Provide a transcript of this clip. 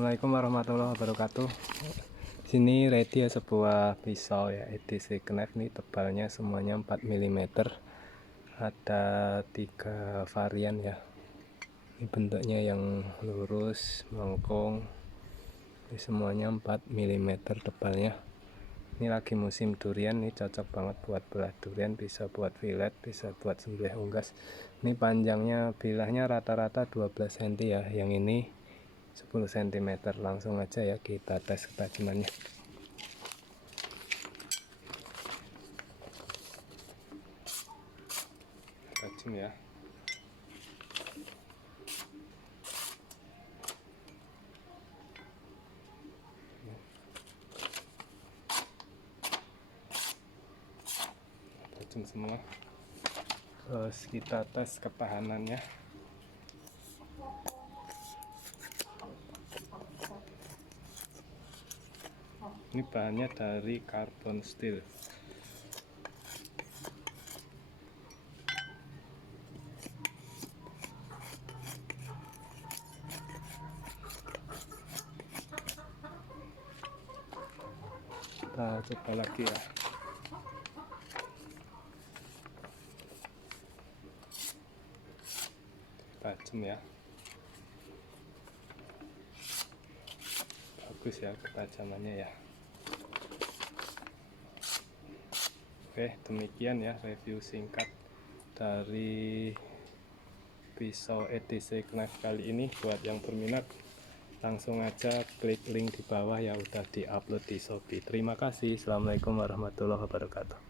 Assalamualaikum warahmatullahi wabarakatuh. Sini ready ya sebuah pisau ya, EDC knife nih, tebalnya semuanya 4 mm. Ada 3 varian ya. Ini bentuknya yang lurus, melengkung. Ini semuanya 4 mm tebalnya. Ini lagi musim durian, nih cocok banget buat belah durian, bisa buat fillet, bisa buat sembelih unggas. Ini panjangnya bilahnya rata-rata 12 cm ya, yang ini 10 cm. Langsung aja ya kita tes ketajamannya. Tajam ya. Tajam semua. Terus kita tes ketahanannya. Ini bahannya dari carbon steel. Kita coba lagi ya. Tajam ya. Bagus ya ketajamannya ya. Oke, demikian ya review singkat dari pisau EDC knife kali ini. Buat yang berminat langsung aja klik link di bawah ya, udah diupload di Shopee. Terima kasih. Assalamualaikum warahmatullahi wabarakatuh.